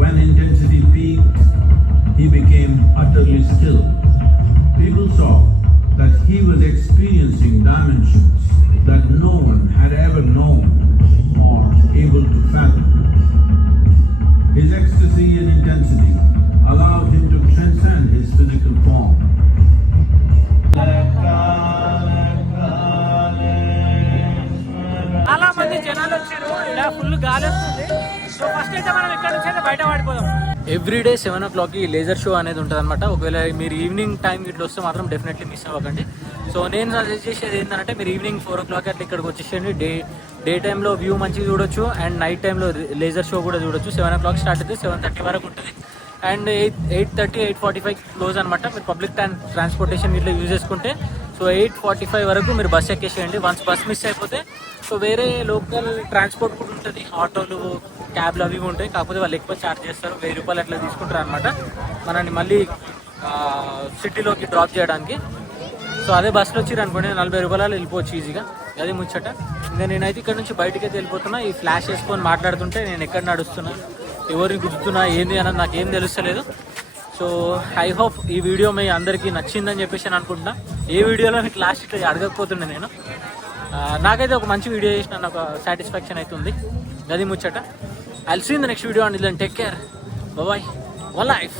When intensity peaked, he became utterly still. People saw that he was experiencing dimensions that no one had ever known or able to fathom. His ecstasy and intensity allowed him to transcend his physical form. చాలా మంది జనాలు వచ్చారు, ఇలా full గాలి వస్తుంది. So first అయితే మనం ఇక్కడ నుంచి అయితే బయట పడిపోదాం. ఎవ్రీడే 7 o'clock లేజర్ షో అనేది ఉంటుంది అనమాట. ఒకవేళ మీరు ఈవినింగ్ టైం ఇట్లా వస్తే మాత్రం డెఫినెట్లీ మిస్ అవ్వకండి. సో నేను సజెస్ట్ చేసేది ఏంటంటే మీరు ఈవినింగ్ 4 o'clock అట్లా ఇక్కడికి వచ్చేసేయండి. డే టైంలో వ్యూ మంచిగా చూడొచ్చు, అండ్ నైట్ టైంలో లేజర్ షో కూడా చూడొచ్చు. 7 o'clock స్టార్ట్ అయితే 7:30 వరకు ఉంటుంది, అండ్ 8:30, 8:45 క్లోజ్ అనమాట. మీరు పబ్లిక్ ట్రాన్స్పోర్టేషన్ ఇట్లా యూజ్ చేసుకుంటే సో 8:45 వరకు మీరు బస్ ఎక్కేసేయండి. వన్స్ బస్ మిస్ అయిపోతే సో వేరే లోకల్ ట్రాన్స్పోర్ట్ కూడా ఉంటుంది, ఆటోలు, క్యాబ్లు అవి ఉంటాయి. కాకపోతే వాళ్ళు ఎక్కువ ఛార్జ్ చేస్తారు, 1000 రూపాయలు అట్లా తీసుకుంటారు అనమాట మనల్ని మళ్ళీ సిటీలోకి డ్రాప్ చేయడానికి. సో అదే బస్సులో వచ్చి అనుకోండి 40 రూపాయలు వెళ్ళిపోవచ్చు ఈజీగా. అది ముచ్చట. ఇంకా నేనైతే ఇక్కడ నుంచి బయటికి అయితే వెళ్ళిపోతున్నా. ఈ ఫ్లాష్ వేసుకొని మాట్లాడుతుంటే నేను ఎక్కడ నడుస్తున్నా, ఎవరిని గుర్తున్నా, ఏంది అన్నది నాకు ఏం తెలుస్తలేదు. సో ఐ హోప్ ఈ వీడియో మీ అందరికీ నచ్చిందని చెప్పేసి నేను అనుకుంటున్నా. ఏ వీడియోలో మీకు లాస్ట్ ఇట్లా అడగకపోతుండే నేను, నాకైతే ఒక మంచి వీడియో చేసిన నాకు సాటిస్ఫాక్షన్ అవుతుంది. అది ముచ్చట. I'll see in the next video and then take care, bye, one life.